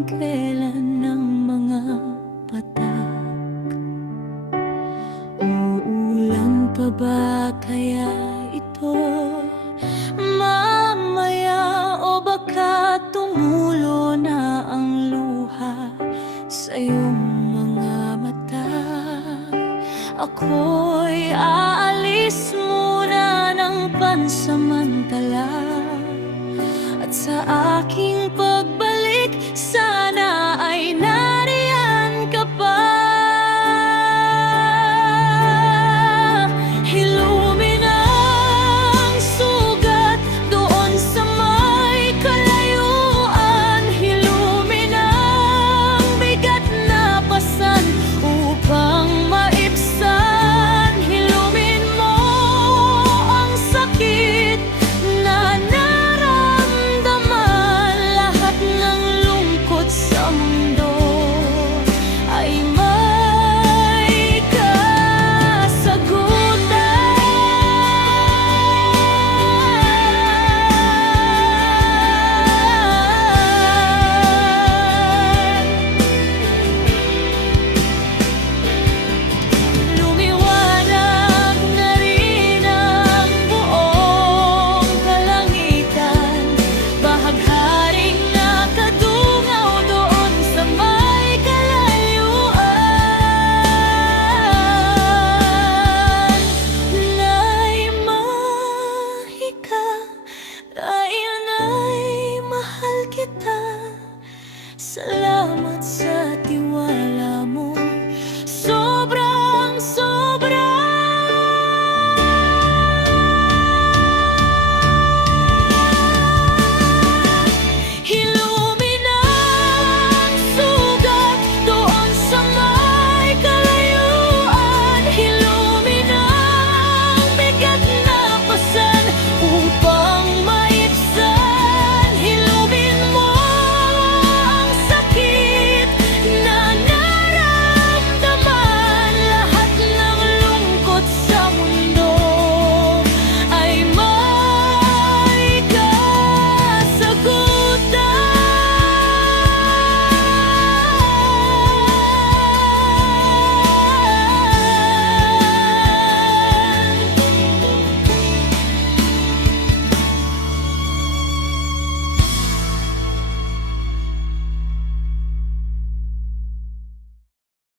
ang kailan ng mga patak Uulan pa ba kaya ito? Mamaya o baka tumulo na ang luha sa iyong mga mata Ako'y aalis muna ng pansamantala At sa aking pagbalik sa